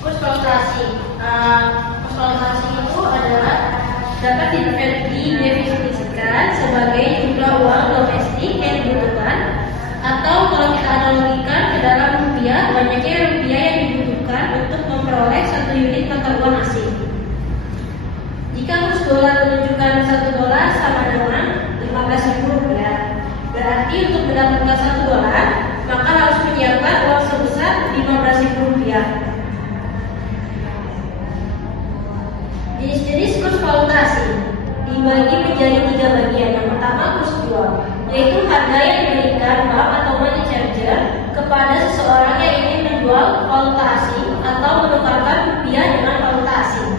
Kurs valuasi. Kurs valuasi itu adalah dapat didefinisikan sebagai jumlah uang domestik yang dibutuhkan, atau kalau kita analogikan ke dalam rupiah, banyaknya rupiah yang dibutuhkan untuk memperoleh satu unit mata uang asing. Jika kurs dolar menunjukkan $1 sama dengan 15.000 rupiah, berarti untuk mendapatkan $1 maka harus menyiapkan uang sebesar 15.000 rupiah. Jenis-jenis kurs valuasi dibagi menjadi 3 bagian. Yang pertama, kurs jual, yaitu harga yang diberikan bank atau money changer kepada seseorang yang ingin menjual valuta asing atau menukarkan rupiah dengan valuta asing.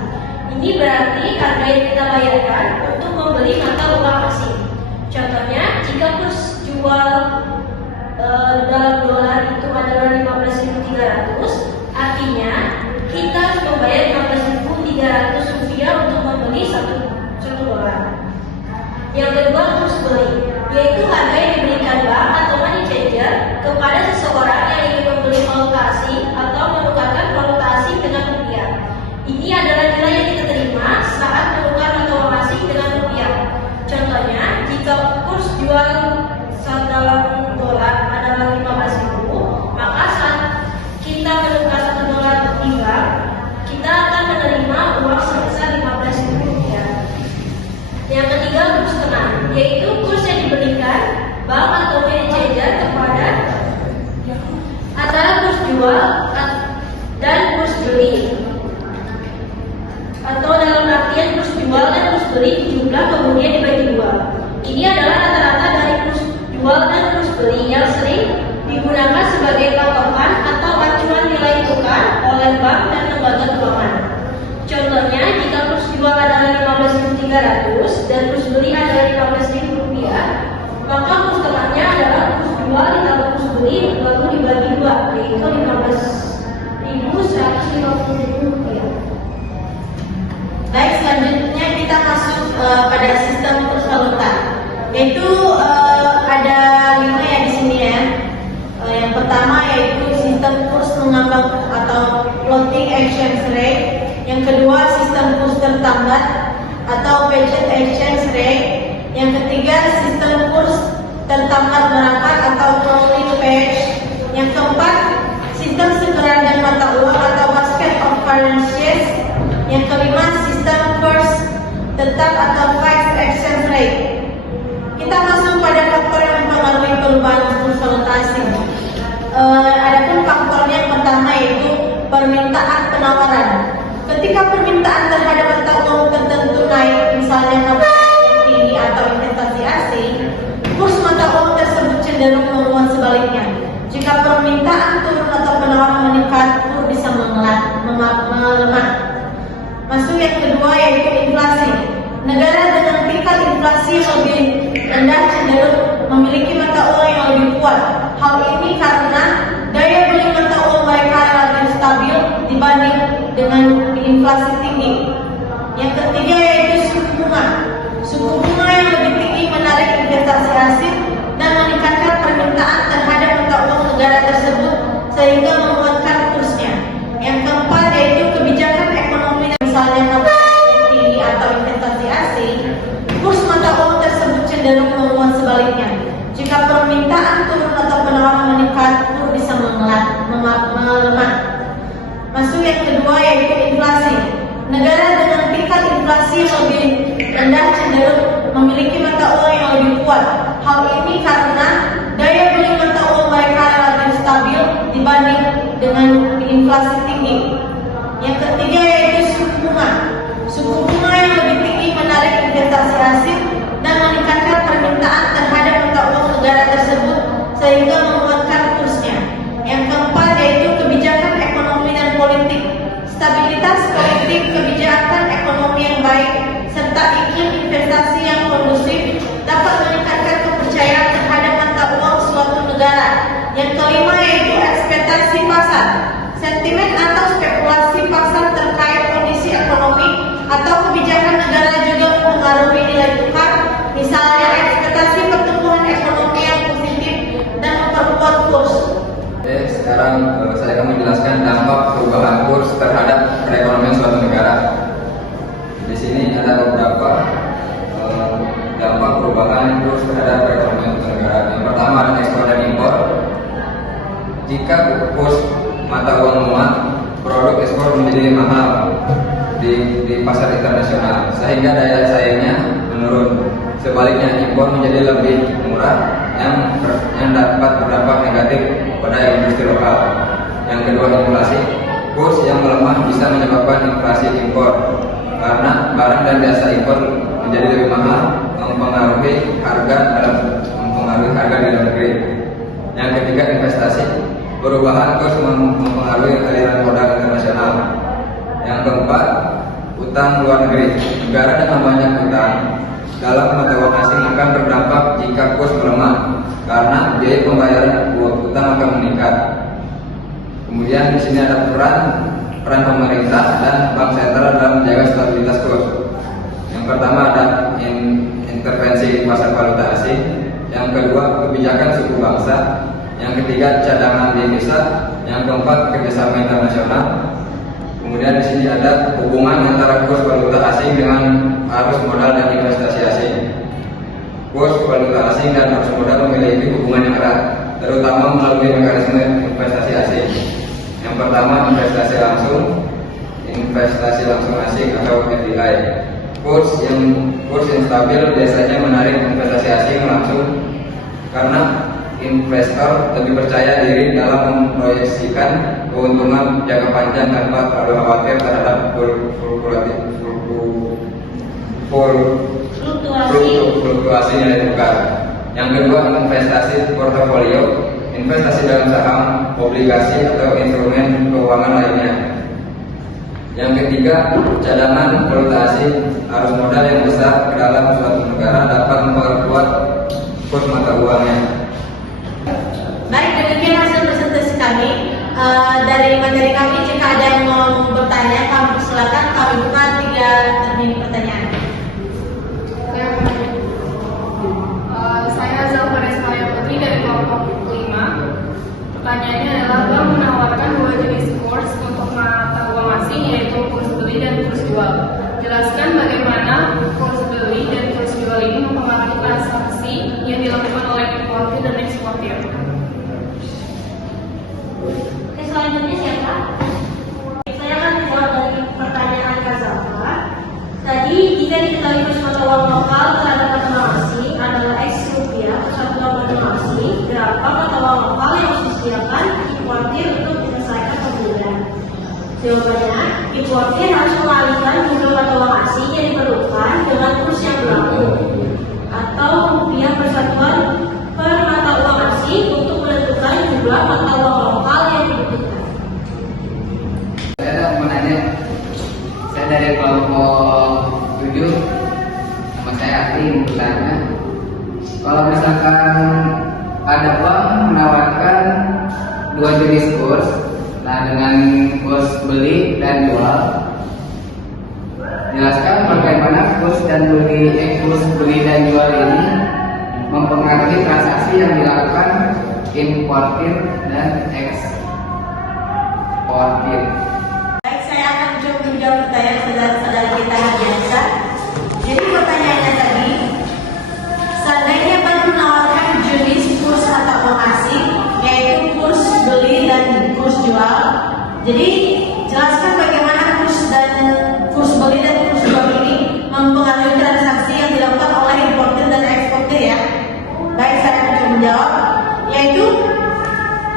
Ini berarti harga yang kita bayarkan untuk membeli mata uang asing. Contohnya, jika kurs jual dalam dolar itu adalah 15.300, artinya kita harus membayar 15.300 rupiah untuk membeli satu dolar. Yang kedua, kurs beli, yaitu harga yang diberikan bank atau money changer kepada seseorang yang ingin membeli valuta asing atau menukarkan valuta asing dengan rupiah. Ini adalah nilai yang kita terima saat menukar mata uang asing dengan rupiah. Contohnya, jika kurs jual dalam dolar adalah 15.000, maka saat kita menukar $1 di bank, kita akan menerima uang sebesar 15.000 rupiah. Yang ketiga, kurs tengah, yaitu kurs yang diberikan bank atau money changer kepada antara kurs jual dan kurs beli, atau dalam artian kurs jual dan kurs beli jumlah kemudian dibagi 2. Ini adalah rata-rata dari kurs jual dan kurs beli yang sering digunakan sebagai patokan atau acuan nilai tukar oleh bank dan lembaga keuangan. Contohnya, jika kurs jual adalah 15.300 dan kurs beli adalah 15.000 rupiah, maka kurs tengahnya adalah kurs jual ditambah kurs beli baru dibagi 2, yaitu 15.150 rupiah. Baik, selanjutnya kita masuk pada sistem kurs valuta, yaitu ada 5 ya di sini ya. Yang pertama yaitu sistem kurs mengambang atau floating exchange rate. Yang kedua, sistem kurs tertambat atau paget exchange rate. Yang ketiga, sistem kurs tertambat merangkak atau floating page. Yang keempat, sistem sekeranjang mata uang atau basket of currencies. Yang kelima, sistem kurs tetap atau fixed exchange rate. Kita masuk pada faktor yang mempengaruhi perubahan kurs valuta asing. Adapun faktornya yang pertama yaitu permintaan penawaran. Ketika permintaan terhadap mata uang tertentu naik, misalnya karena yang tinggi atau investasi asing, kurs mata uang tersebut cenderung menguat sebaliknya. Jika permintaan turun atau penawaran meningkat, kurs bisa melemah. Masuk yang kedua yaitu inflasi. Negara dengan tingkat inflasi yang lebih rendah cenderung memiliki mata uang yang lebih kuat. Hal ini karena daya beli mata uang mereka relatif stabil dibanding dengan inflasi tinggi. Yang ketiga yaitu suku bunga. Suku bunga yang lebih tinggi menarik investasi asing dan meningkatkan permintaan terhadap mata uang negara tersebut sehingga menguatkan kursnya. Yang keempat yaitu kebijakan ekonomi, misalnya karena tinggi atau investasi asing, kurs mata uang tersebut cenderung menguat sebaliknya. Jika permintaan turun atau penawaran meningkat, kurs bisa melemah. Masuk yang kedua yaitu inflasi. Negara dengan tingkat inflasi yang lebih rendah cenderung memiliki mata uang yang lebih kuat. Hal ini karena daya beli mata uang mereka relatif stabil dibanding dengan inflasi tinggi. Yang ketiga yaitu suku bunga. Suku bunga yang lebih tinggi menarik investasi asing dan meningkatkan permintaan terhadap mata uang negara tersebut sehingga menguatkan kursnya. Yang keempat yaitu kebijakan ekonomi dan politik. Stabilitas politik, kebijakan ekonomi yang baik, serta iklim investasi yang kondusif dapat meningkatkan kepercayaan terhadap mata uang suatu negara. Yang kelima yaitu ekspektasi pasar. Sentimen atau spekulasi pasar terkait kondisi ekonomi atau kebijakan negara juga mempengaruhi nilai tukar. Misalnya ekspektasi pertumbuhan ekonomi yang positif dan memperkuat kurs. Sekarang saya akan menjelaskan dampak perubahan kurs terhadap perekonomian suatu negara. Di sini ada beberapa dampak perubahan kurs terhadap perekonomian suatu negara. Yang pertama ada ekspor dan impor. Jika kurs mata uang menguat, produk ekspor menjadi mahal di pasar internasional, sehingga daya saingnya menurun. Sebaliknya, impor menjadi lebih murah yang dapat berdampak negatif pada industri lokal. Yang kedua, inflasi. Kurs yang melemah bisa menyebabkan inflasi impor karena barang dan jasa impor menjadi lebih mahal, mempengaruhi harga di dalam negeri. Yang ketiga, investasi. Perubahan kurs mempengaruhi aliran modal internasional. Yang keempat, utang luar negeri. Negara dengan banyak utang dalam mata uang asing akan berdampak jika kurs melemah karena biaya pembayaran utang akan meningkat. Kemudian di sini ada peran pemerintah dan bank sentral dalam menjaga stabilitas kurs. Yang pertama ada intervensi pasar valuta asing. Yang kedua, kebijakan suku bangsa. Yang ketiga, cadangan devisa. Yang keempat, kerjasama internasional. Kemudian di sini ada hubungan antara kurs valuta asing dengan arus modal dan investasi asing. Kurs valuta asing dan arus modal memiliki hubungan yang erat, terutama melalui mekanisme investasi asing. Yang pertama, investasi langsung asing atau FDI. Kurs yang stabil biasanya menarik investasi asing langsung karena investor lebih percaya diri dalam memproyeksikan keuntungan jangka panjang tanpa terlalu khawatir terhadap fluktuasi nilai tukar. Yang kedua, investasi portofolio, investasi dalam saham, obligasi atau instrumen keuangan lainnya. Yang ketiga, cadangan valuta asing. Arus modal yang besar ke dalam suatu negara dapat memperkuat kurs mata uangnya. Baik, demikian hasil presentasi kami. Dari materi kami, jika ada yang mau bertanya, kami silakan. Kami buka 3 termin pertanyaan. Saya Zalfares Maya Putri dari kelompok 5. Pertanyaannya adalah bank menawarkan 2 jenis kurs untuk mata uang asing, yaitu kurs beli dan kurs jual. Jelaskan bagaimana kurs beli dan kurs jual ini mempengaruhi transaksi yang dilakukan oleh importir dan eksportir. Oke, selanjutnya siapa? Saya akan menjawab dari pertanyaan Kak Zafar. Tadi, jika diketahui kurs mata uang lokal terhadap mata uang asing adalah X rupiah persatuan mata uang asing, berapa mata uang lokal yang harus disediakan importir untuk menyelesaikan pembelian? Jawabannya, importir harus mengalihkan jumlah mata uang asing yang diperlukan dengan kurs yang berlaku atau rupiah persatuan per mata uang asing untuk menentukan jumlah mata uang lokal yang dibutuhkan. Saya mau nanya, saya dari kelompok 7, nama saya Ati, mau bertanya, kalau misalkan ada bank menawarkan 2 jenis kurs, nah dengan kurs beli dan jual, jelaskan bagaimana kurs beli dan jual ini mempengaruhi transaksi yang dilakukan importir dan eksportir. Baik, saya akan mencoba menjawab pertanyaan saudara-saudara kita biasa. Jadi pertanyaannya tadi, seandainya bank menawarkan jenis kurs mata uang asing, yaitu kurs beli dan kurs jual. Jadi jelaskan bagaimana kurs beli dan kurs jual ini mempengaruhi transaksi yang dilakukan oleh importir dan eksportir ya. Baik, saya akan mencoba menjawab, yaitu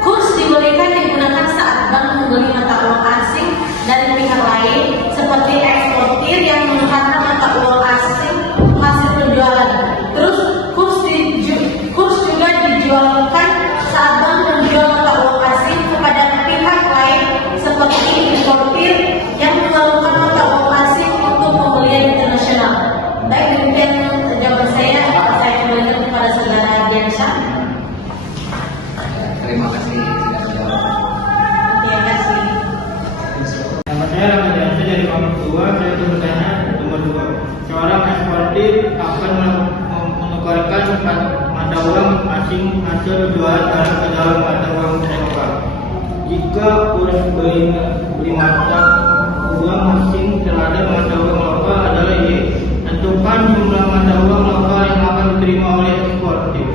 kurs diberikan digunakan saat bank membeli mata uang asing dari pihak lain seperti eksportir yang menukarkan mata uang asing hasil penjualan. Terus kurs juga dijualkan saat bank menjual mata uang asing kepada pihak lain seperti importir yang memerlukan mata uang asing untuk pembelian internasional. Baik, demikian jawaban saya. Saya kembalikan kepada saudara Diansyah. Terima kasih sudah menjawab. Terima kasih. Saya Ramadhan dari kelompok 2. Saya ingin bertanya nomor 2. Seorang eksportir akan menukarkan mata uang asing hasil jualan barang ke dalam mata uang lokal. Jika kurs beli mata menentukan jumlah mata uang lokal yang akan diterima oleh eksportir.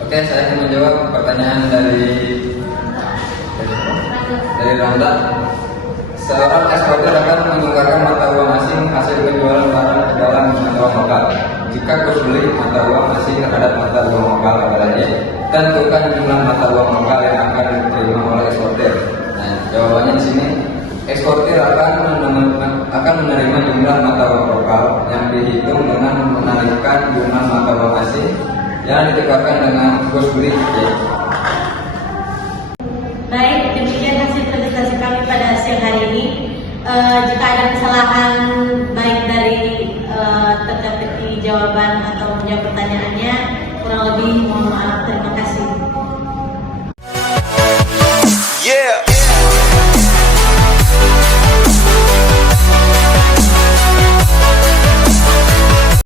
Oke, saya akan menjawab pertanyaan dari Randa. Seorang eksportir akan menukarkan mata uang asing hasil penjualan barang ke dalam mata uang lokal. Jika kurs beli mata uang asing terhadap mata uang lokal lagi, tentukan jumlah mata uang lokal yang akan diterima oleh eksportir. Nah, jawabannya di sini, eksportir akan menerima jumlah mata uang lokal yang dihitung dengan mengalihkan jumlah mata uang asing yang ditukarkan dengan kurs beli. Baik, demikian hasil presentasi kami pada siang hari ini. Jika ada kesalahan baik dari teka-teki jawaban atau menjawab pertanyaannya, kurang lebih mohon maaf. Terima kasih.